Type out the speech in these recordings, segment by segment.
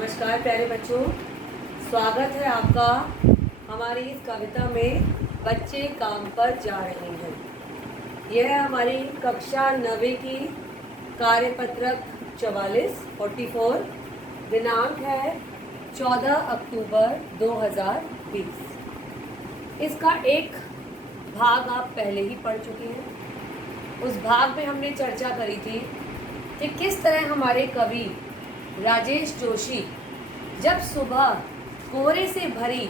नमस्कार प्यारे बच्चों, स्वागत है आपका हमारी इस कविता में बच्चे काम पर जा रहे हैं। यह है हमारी कक्षा 9वीं की कार्यपत्रक 44 दिनांक है 14 अक्टूबर 2020। इसका एक भाग आप पहले ही पढ़ चुके हैं। उस भाग में हमने चर्चा करी थी कि किस तरह हमारे कवि राजेश जोशी जब सुबह कोहरे से भरी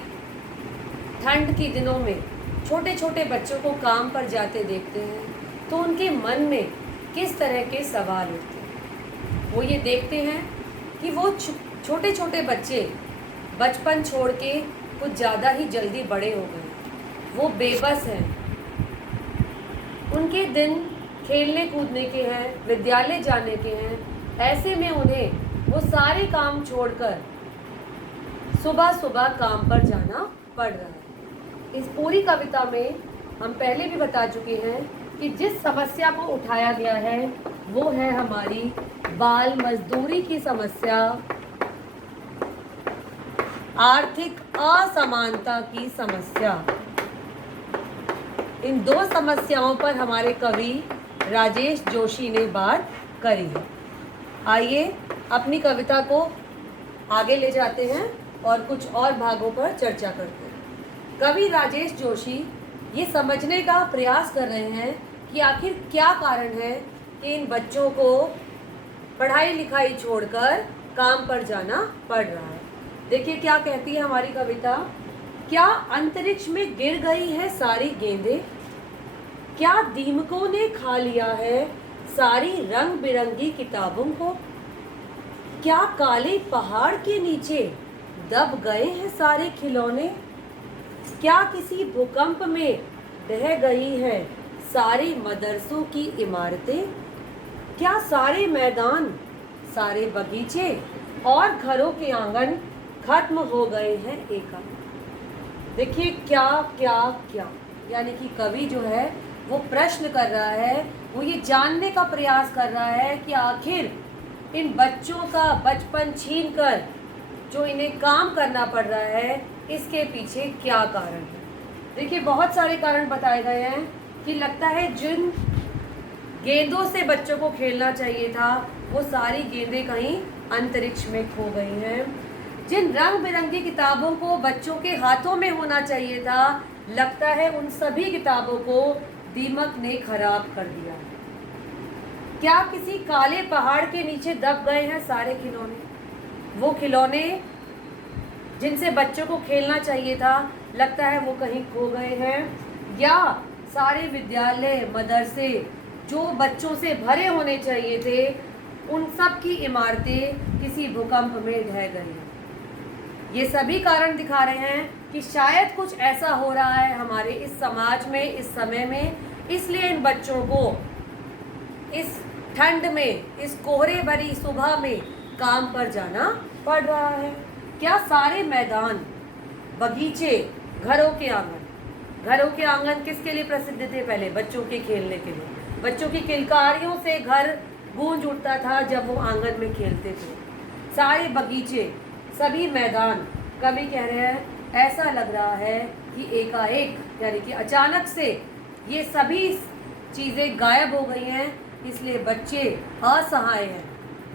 ठंड के दिनों में छोटे छोटे बच्चों को काम पर जाते देखते हैं तो उनके मन में किस तरह के सवाल उठते हैं। वो ये देखते हैं कि वो छोटे छोटे बच्चे बचपन छोड़ के कुछ ज़्यादा ही जल्दी बड़े हो गए, वो बेबस हैं। उनके दिन खेलने कूदने के हैं, विद्यालय जाने के हैं। ऐसे में उन्हें वो सारे काम छोड़कर सुबह सुबह काम पर जाना पड़ रहा है। इस पूरी कविता में हम पहले भी बता चुके हैं कि जिस समस्या को उठाया गया है वो है हमारी बाल मजदूरी की समस्या, आर्थिक असमानता की समस्या। इन दो समस्याओं पर हमारे कवि राजेश जोशी ने बात करी है। आइए अपनी कविता को आगे ले जाते हैं और कुछ और भागों पर चर्चा करते हैं। कवि राजेश जोशी ये समझने का प्रयास कर रहे हैं कि आखिर क्या कारण है कि इन बच्चों को पढ़ाई लिखाई छोड़कर काम पर जाना पड़ रहा है। देखिए क्या कहती है हमारी कविता। क्या अंतरिक्ष में गिर गई है सारी गेंदें, क्या दीमकों ने खा लिया है सारी रंग बिरंगी किताबों को, क्या काले पहाड़ के नीचे दब गए हैं सारे खिलौने, क्या किसी भूकंप में ढह गई है सारे मदरसों की इमारतें, क्या सारे मैदान सारे बगीचे और घरों के आंगन खत्म हो गए हैं एकाएक। देखिए क्या क्या क्या, यानी कि कवि जो है वो प्रश्न कर रहा है, वो ये जानने का प्रयास कर रहा है कि आखिर इन बच्चों का बचपन छीनकर जो इन्हें काम करना पड़ रहा है इसके पीछे क्या कारण है। देखिए बहुत सारे कारण बताए गए हैं कि लगता है जिन गेंदों से बच्चों को खेलना चाहिए था वो सारी गेंदें कहीं अंतरिक्ष में खो गई हैं। जिन रंग बिरंगी किताबों को बच्चों के हाथों में होना चाहिए था, लगता है उन सभी किताबों को दीमक ने खराब कर दिया। क्या किसी काले पहाड़ के नीचे दब गए हैं सारे खिलौने, वो खिलौने जिनसे बच्चों को खेलना चाहिए था लगता है वो कहीं खो गए हैं, या सारे विद्यालय मदरसे जो बच्चों से भरे होने चाहिए थे उन सब की इमारतें किसी भूकंप में ढह गई हैं। ये सभी कारण दिखा रहे हैं कि शायद कुछ ऐसा हो रहा है हमारे इस समाज में इस समय में, इसलिए इन बच्चों को इस ठंड में इस कोहरे भरी सुबह में काम पर जाना पड़ रहा है। क्या सारे मैदान बगीचे घरों के आंगन किसके लिए प्रसिद्ध थे पहले? बच्चों के खेलने के लिए। बच्चों की किलकारियों से घर गूंज उठता था जब वो आंगन में खेलते थे। सारे बगीचे सभी मैदान, कवि कह रहे हैं ऐसा लग रहा है कि एकाएक यानी कि अचानक से ये सभी चीज़ें गायब हो गई हैं, इसलिए बच्चे असहाय हैं,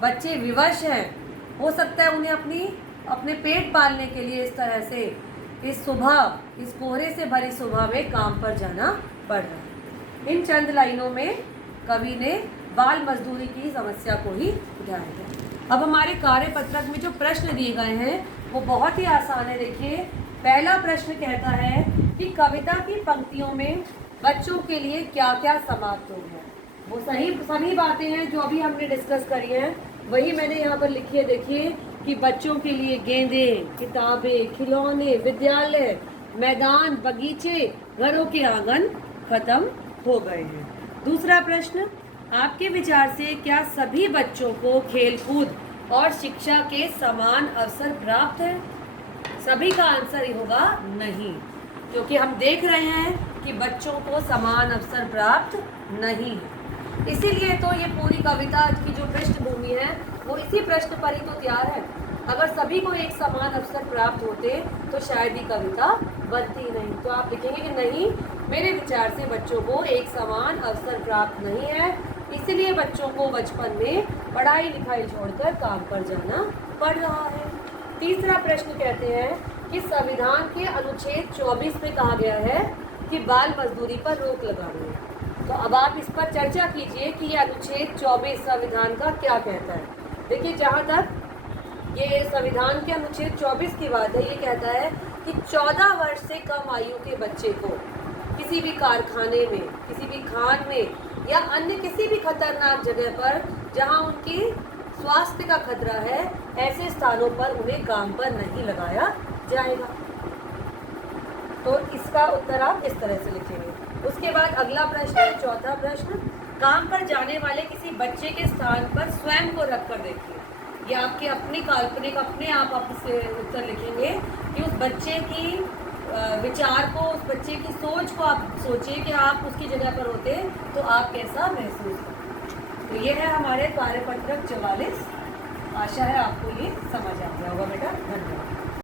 बच्चे विवश हैं। हो सकता है उन्हें अपने पेट पालने के लिए इस तरह से इस कोहरे से भरी सुबह में काम पर जाना पड़ रहा है। इन चंद लाइनों में कवि ने बाल मजदूरी की समस्या को ही उठाया है। अब हमारे कार्यपत्रक में जो प्रश्न दिए गए हैं वो बहुत ही आसान है। देखिए पहला प्रश्न कहता है कि कविता की पंक्तियों में बच्चों के लिए क्या क्या समाप्त हो गया। वो सभी बातें हैं जो अभी हमने डिस्कस करी हैं, वही मैंने यहाँ पर लिखी है। देखिए कि बच्चों के लिए गेंदें, किताबें, खिलौने, विद्यालय, मैदान, बगीचे, घरों के आंगन खत्म हो गए हैं। दूसरा प्रश्न, आपके विचार से क्या सभी बच्चों को खेलकूद और शिक्षा के समान अवसर प्राप्त है? सभी का आंसर ही होगा नहीं, क्योंकि हम देख रहे हैं कि बच्चों को समान अवसर प्राप्त नहीं है। इसीलिए तो ये पूरी कविता की जो पृष्ठभूमि है वो इसी प्रश्न पर ही तो तैयार है अगर सभी को एक समान अवसर प्राप्त होते तो शायद ही कविता बनती नहीं। तो आप लिखेंगे कि नहीं, मेरे विचार से बच्चों को एक समान अवसर प्राप्त नहीं है, इसलिए बच्चों को बचपन में पढ़ाई लिखाई छोड़कर काम पर जाना पड़ रहा है। तीसरा प्रश्न कहते हैं कि संविधान के अनुच्छेद 24 में कहा गया है कि बाल मजदूरी पर रोक लगानी है। तो अब आप इस पर चर्चा कीजिए कि यह अनुच्छेद 24 संविधान का क्या कहता है। देखिए, जहाँ तक ये संविधान के अनुच्छेद 24 की बात है, ये कहता है कि 14 वर्ष से कम आयु के बच्चे को किसी भी कारखाने में, किसी भी खान में या अन्य किसी भी खतरनाक जगह पर जहां उनकी स्वास्थ्य का खतरा है, ऐसे स्थानों पर उन्हें काम पर नहीं लगाया जाएगा। तो इसका उत्तर आप इस तरह से लिखेंगे। उसके बाद अगला प्रश्न है, चौथा प्रश्न, काम पर जाने वाले किसी बच्चे के स्थान पर स्वयं को रख कर देखिए। ये आपके अपनी काल्पनिक, अपने आप इसे उत्तर लिखेंगे कि उस बच्चे की विचार को, उस बच्चे की सोच को आप सोचिए कि आप उसकी जगह पर होते तो आप कैसा महसूस करते। तो ये है हमारे कार्यपत्रक 44। आशा है आपको ये समझ आ गया होगा बेटा। धन्यवाद।